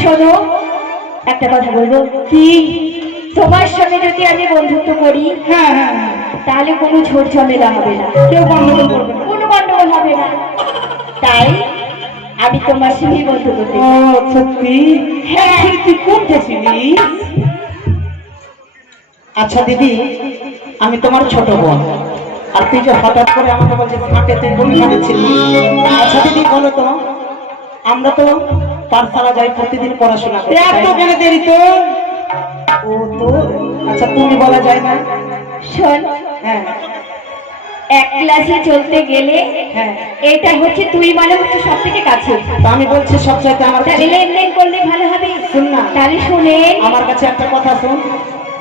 শোনো, একটা কথা বলবো কি, তোমার সঙ্গে যদি আমি বন্ধুত্ব করি তাহলে কোনো ঝোট ঝামেলা হবে না, কেউ গন্ডগোল করবে না, কোনো গন্ডগোল হবে না। তাই আমি তোমার সঙ্গে বন্ধুত্ব করতে। সত্যি? হ্যাঁ। তুই কোন গেছিলি? আচ্ছা দিদি, আমি তোমার ছোট বোন, আর তুই যে হঠাৎ করে আমাকে বলছিস ফাঁকেতে কোন খানে ছিলি? আচ্ছা দিদি বলো তো, আমরা তো পাঠশালা যাই প্রতিদিন পড়াশোনা করি, এত কেন দেরি তো? ও তো আচ্ছা তুমি বলা যায় না? শোন, হ্যাঁ, এক ক্লাসে চলতে গেলে এটা হচ্ছে তুই মানে হচ্ছে সব থেকে কাছে। আমি বলছি সব চাইতে আমার লেনদেন করলে ভালো হবে। শুন না, তাহলে শুনে আমার কাছে একটা কথা শুন।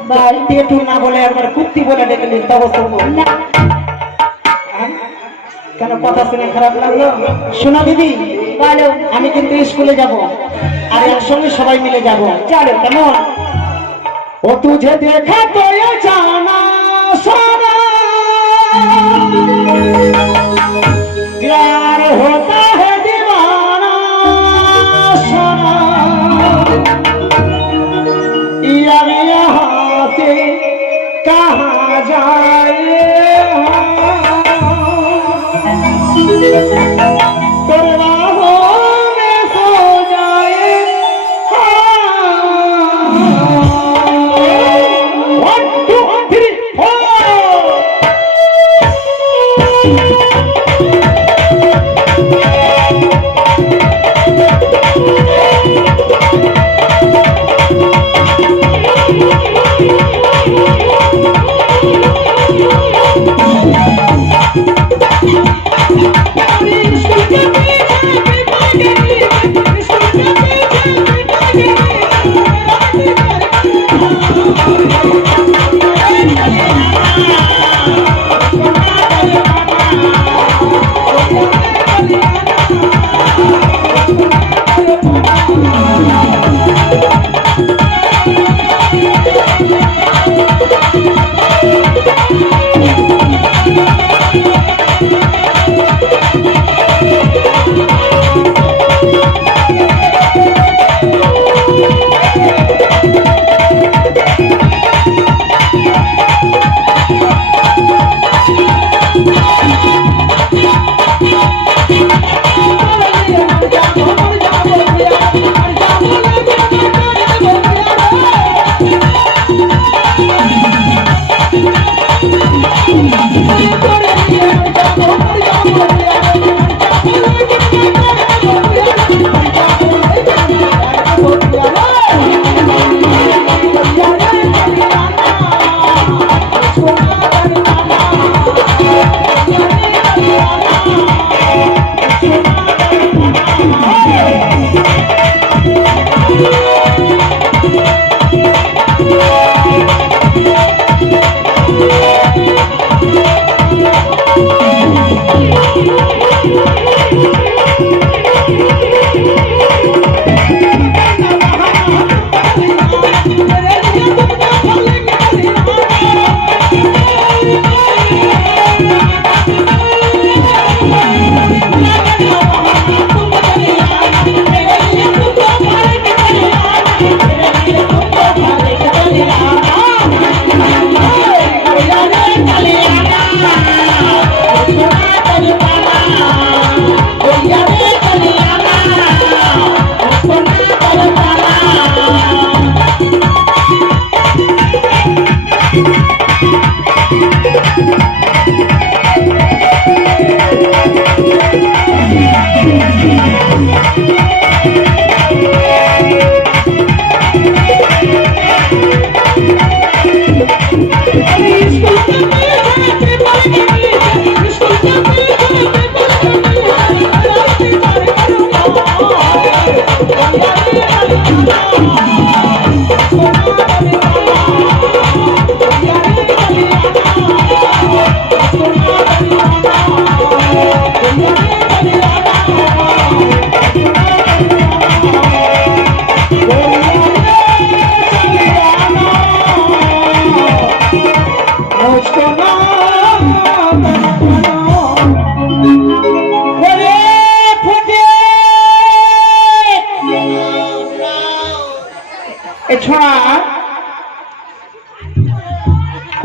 বল, টেটু না বলে একবার কুত্তি বলে ডেকে নিস, তবে না কেন? কথা শুনে খারাপ লাগলো? শোনা দিদি, বলো। আমি কিন্তু স্কুলে যাব, আর একসঙ্গে সবাই মিলে যাব। চলো, কেমন? ও তুঝে দেখা তো জানা সোনা प्यार होता है दीवाना सोना, यार यहाँ से कहाँ जाए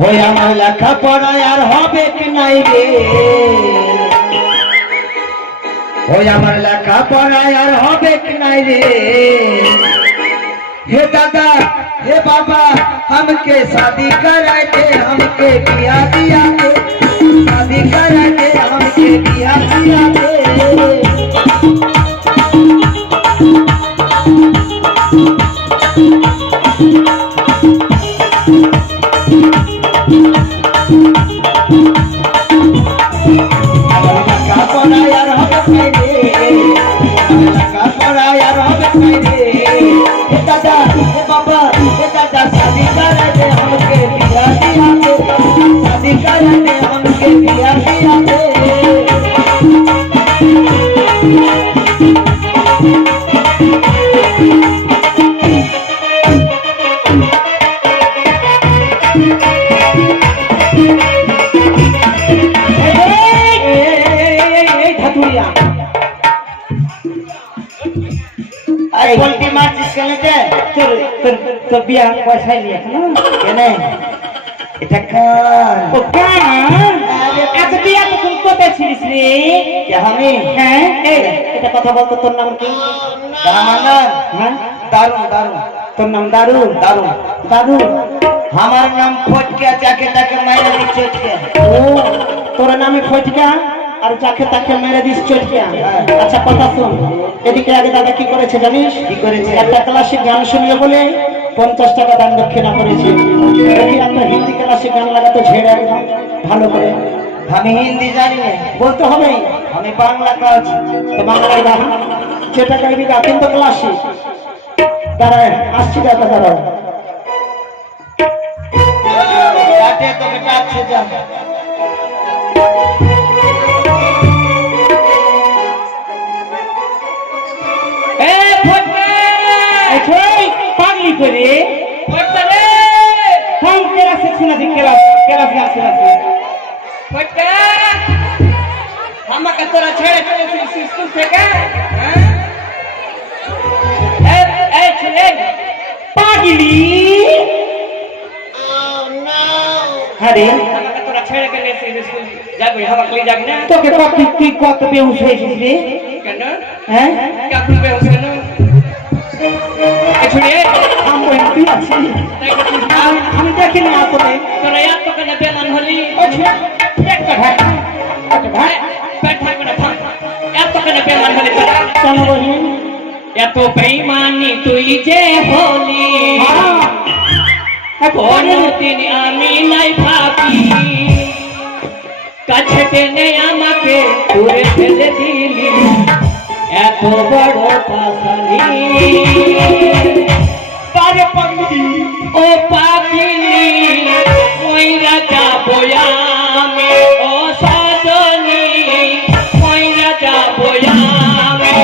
ওই আমার লেখা পড়ায় আর হবে কি নাই রে, ওই আমার লেখা পড়ায় আর হবে কি নাই রে। हे दादा हे बाबा हमके शादी कराए दे, हमके बिया दिया दे, शादी कराए दे, हमके बिया दिया दे। शादी करा दे हमके बिया दिया दे, शादी करा दे हमके बिया दिया दे। পোল্ট্রি মারছিস কেন? তোর বিয়া পয়সা নিয়ে কেন এটা এত বিয়া তো তুমি কোথায় ছিলিস রে? আমি হ্যাঁ এটা কথা বলতো। তোর নাম কি? আমার নাম দারুন। দারুন তোর নাম? দারুন দারুন দারুন। আমার নাম ফটকা, যাকে তাকে মাইরা দিচ্ছে। ও তোর নামই ফটকা আর যাকে তাকে মেরে দিস চটকা। আচ্ছা কথা শুন, এদিকে আগে দাদা কি করেছে জানিস? কি করেছে? একটা ক্লাসিক গান শুনলে বলে 50 টাকা দান দক্ষিণা করেছে। একটা হিন্দি ক্লাসিক গান লাগাতো ঝেড়ে একদম ভালো করে। আমি হিন্দি জানি না, বলতে হবে। আমি বাংলা কাজ তো বাংলায় গান যেটা গাইবি গা, কিন্তু ক্লাসিক। দাঁড়ায় আসছি দাদা, দাঁড়াও। তোকে ডাকছে যা। পাগলি করে আমাকে তোরা ছেড়ে চলেছিস স্কুল থেকে? পাগলি আরে আমাকে তোরা ছেড়ে গেলে স্কুল যাবি, আমাকে যাবি না? তোকে তুই কত বেহুশ হয়েছিস রে? কেন? হ্যাঁ কেমন বেহুশ কেন? আমি দেখিনি আসলে। তোরা এত কেন বেমান হলি? এত কেন বেমান হলি তোরা? কেন বলি? এত বেইমানি তুই যে হলি, কোনদিন আমি নাই ভাবি, কাছে টেনে আমাকে দূরে ফেলে দিলি, এত বড় পাশালি। ও পাগলি ওই রাজা বয়ামে, ও সাজনি ওই রাজা বয়ামে।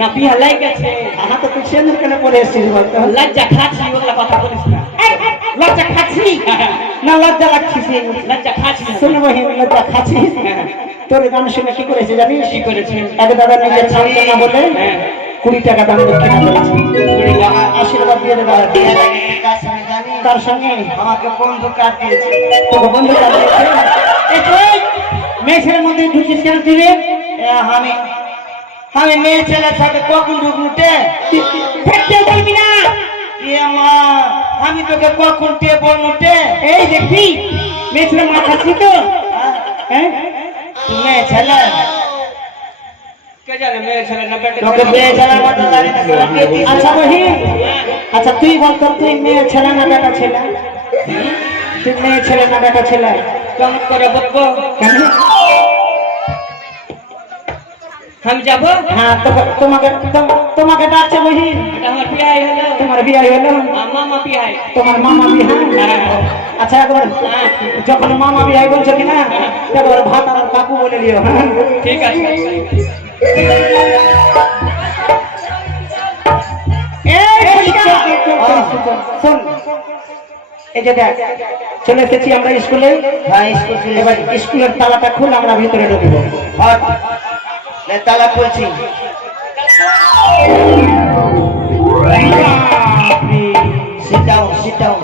না বিয়া লাই গেছে আহা তো তুই সেন্দুর কেন পরে এসেছিস বলতো লজ্জা খাচ্ছি ওগুলা কথা বলিস না লজ্জা খাচ্ছি না লজ্জা লাগছিস লজ্জা খাচ্ছি শোনো বহিন লজ্জা খাচ্ছিস তোর গান শুনে কি করেছে জানিস কি করেছে এক দাদা নিজের ছাড়তে না বলে 20 টাকা দাম দক্ষিণা করেছে আশীর্বাদ দিয়ে দেবা তার সঙ্গে আমাকে বন্ধু কার্ড দিয়েছে। তোকে বন্ধু কাজ দিয়েছে মেয়েছেলের মধ্যে ঢুকিস কেন তুই রে? আমি আমি মেয়ে ছেলের সাথে কখন ঢুকলুটে ফেটে বলবি না মা আমি তোকে কখন টে বললুটে এই দেখবি মেয়েছেলের মা খাচ্ছি তো হ্যাঁ তুই মেয়ে ছেলে কে জানে মেয়ে ছেলে না বেটে তোকে মেয়ে ছেলের মতো লাগে না তোকে দিস। আচ্ছা বহিন আচ্ছা তুই বল তো তুই মেয়ে ছেলে না বেটা ছেলে তুই মেয়ে ছেলে না বেটা ছেলে কেমন করে বলবো কেন আমি যাবো হ্যাঁ তোমাকে তোমাকে ডাকছে বহিন আমার বিয়ে হলো তোমার বিয়ে হলো মামা বিয়ে তোমার মামা বিয়ে আচ্ছা একবার যখন মামা বিয়ে বলছো কিনা একবার ভাত আর কাকু বলে দিও হ্যাঁ ঠিক আছে শোন এই যে দেখ চলে এসেছি আমরা স্কুলে হ্যাঁ স্কুল চলে এবার স্কুলের তালাটা খুল আমরা ভিতরে ঢুকবো হট লে তালা খুলছি sit down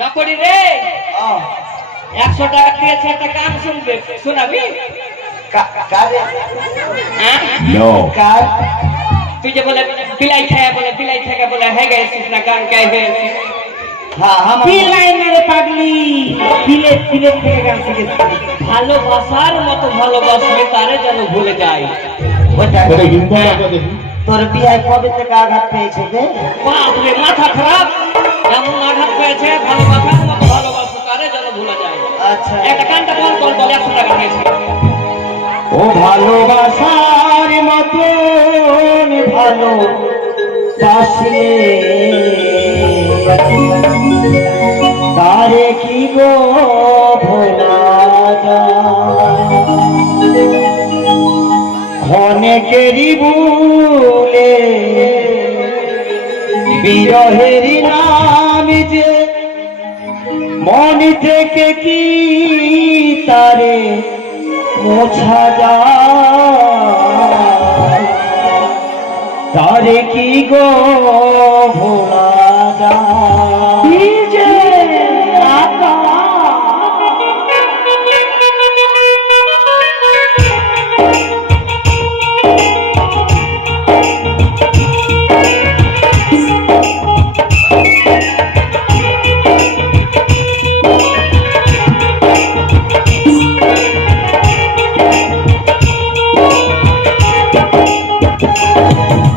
না করি রে 100 টাকা দিয়েছে একটা গান শুনবে শোনাবি কারে হ্যাঁ কার তুই যে বলে বিলাই খায়া বলে বিলাই থেকে বলে হয়ে গেছিস না গান গাই হয়েছিস হ্যাঁ হাম বিলাই মেরে পাগলি বিলে বিলে থেকে গান শিখেছি ভালোবাসার মতো ভালোবাসবে তারে যেন ভুলে যায় ওটা তোর বিয়ায় কবে থেকে আঘাত পেয়েছে রে বাপরে মাথা খারাপ এমন আঘাত পেয়েছে ভালোবাসার মতো ভালোবাসবে তারে যেন ভুলে যায় আচ্ছা একটা গানটা বল বল বল 100 টাকা দিয়েছে ও ভালোবাসার মতন ভালো বাসলে তারে কি গো ভোলা যায় অনেকেরই ভুলে বিরহেরই নাম যে মন থেকে কি তারে মোছা যায় তারে কি গো ভোলা যায়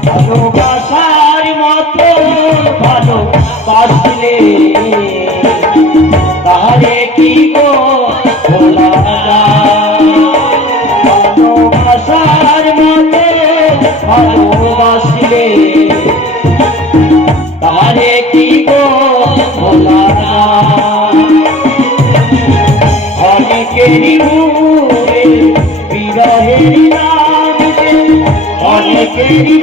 ভালোবাসার মতো ভালোবাসলে তারে কি গো ভোলা যায় ভালোবাসার মতো ভালোবাসলে হেরি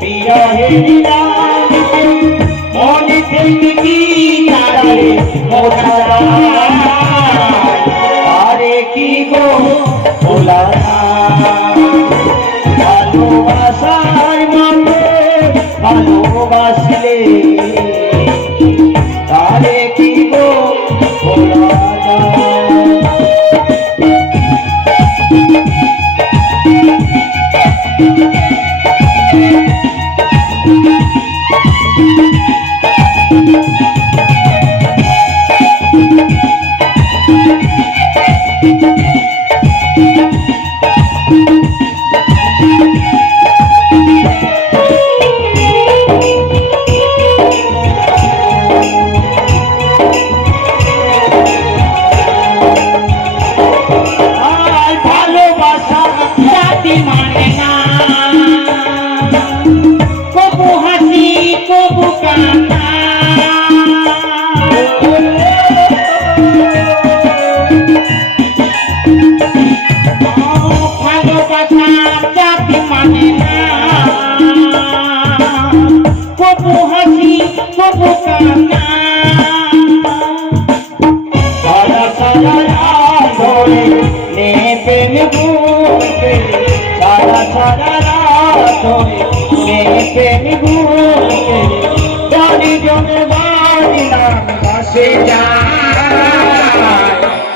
বিরহেরি মনে থেকে কি তারে মোরা আরে কি গো ভোলা ভালোবাসার মতো ভালোবাসলে তারে কি গো ভোলা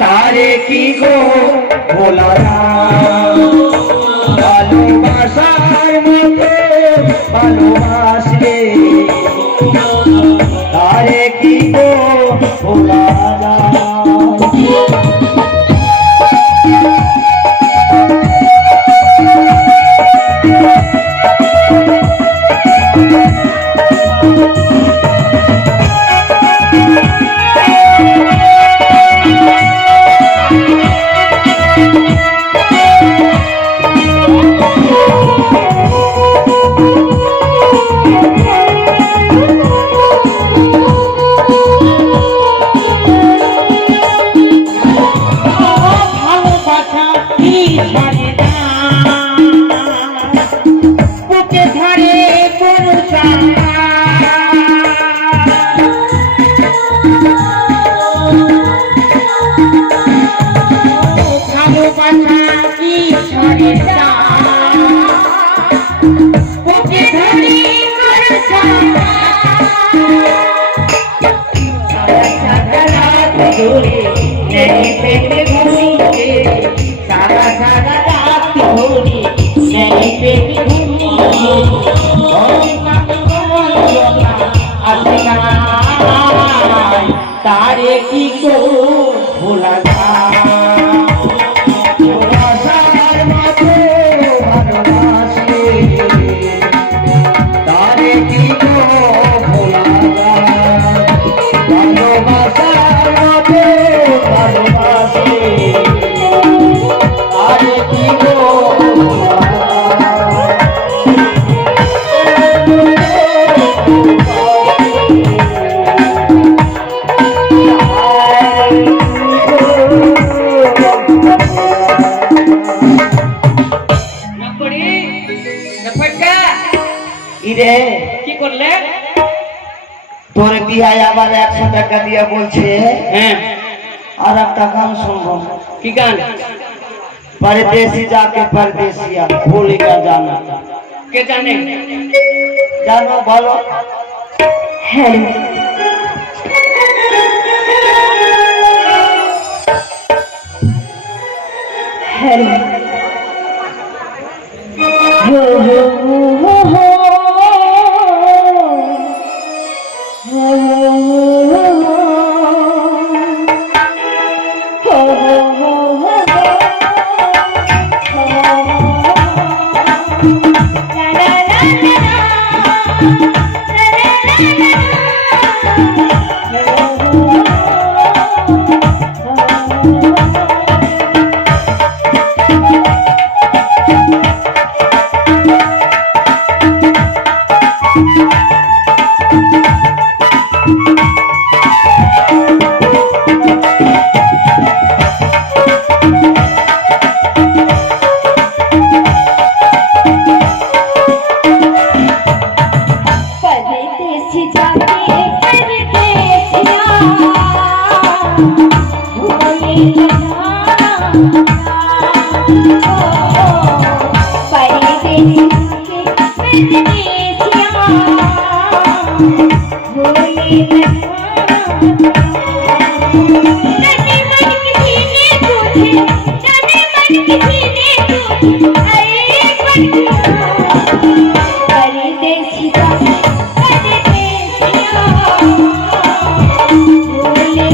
তারে কি গো ভোলা ভালোবাসার মতো ভালোবাসলে তারে কি গো ভোলা তারে কি গো ভোলা তারে কি গো ভোলা ভালোবাসার মতো ভালোবাসে তারে কি গো ইরে কি করলে? তোর বিয়ায় আবার 100 টাকা দিয়ে বলছে হ্যাঁ, আর একটা গান শুনবো। কি গান? परदेसी जाके परदेसिया भूलिया जाना। কে জানে? जानो बोलो। হ্যালো হ্যালো হো হো হো হো भोले जाने मन किसी ने तुझे, जाने मन किसी ने तुझे अरे बंदिया परदेसिया परदेसिया भोले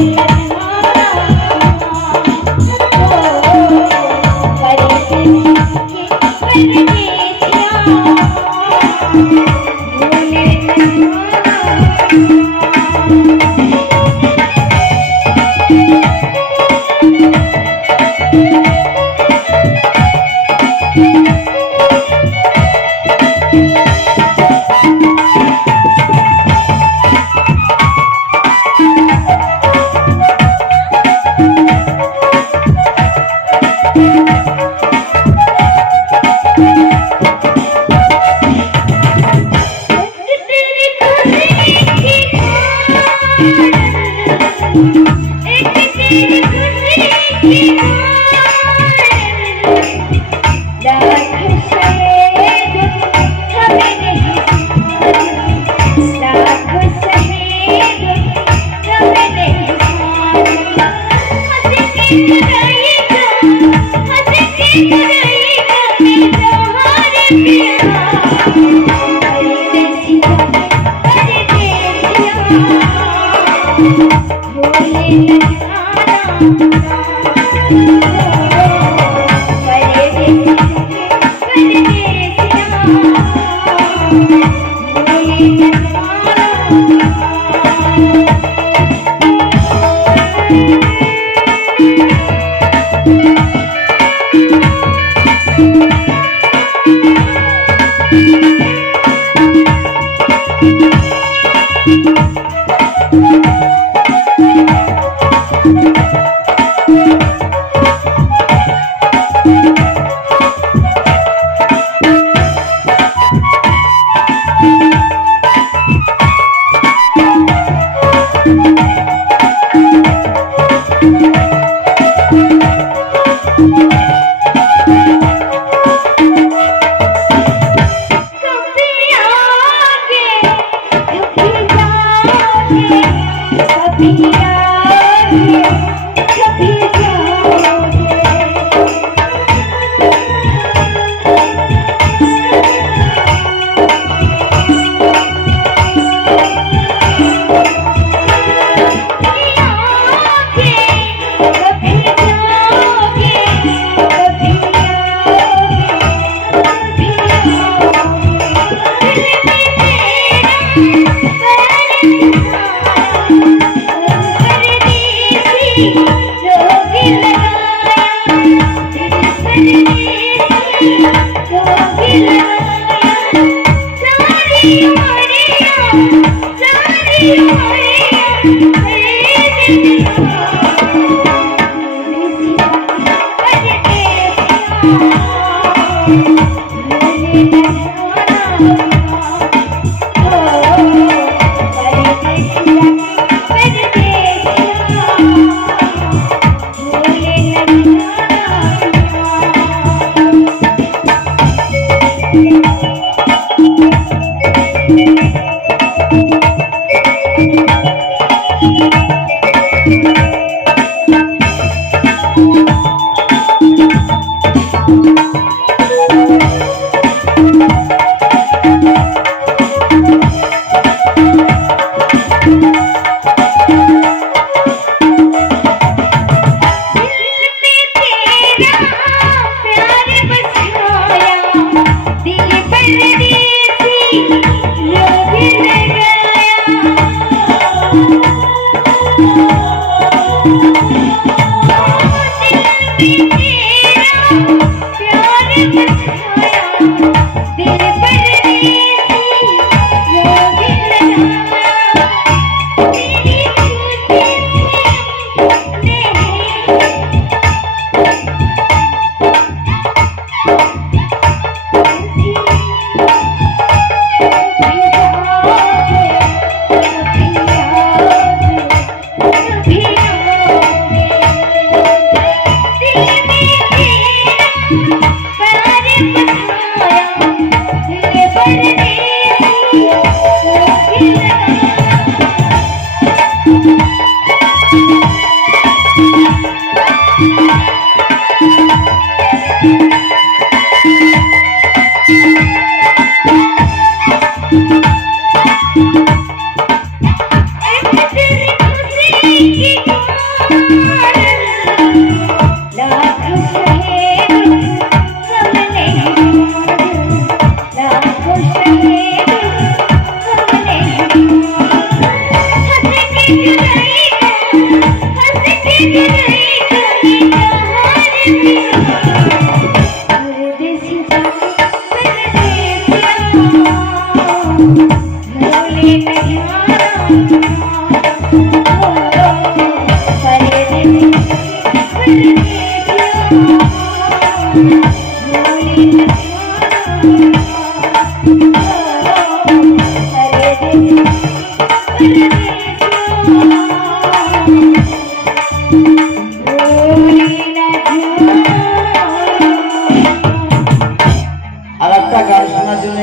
আর একটা গান শোনার জন্য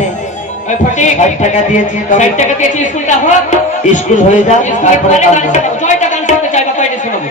ওই ফটিক 60 টাকা দিয়েছি, 60 টাকা দিয়েছি, স্কুলটা হোক, স্কুল হয়ে যাক স্কুলে তারপরে পরে গান গান শোনাবো। শোনাবো। জয়টা গান শুনতে চাইবা, কয়টা শোনাবো?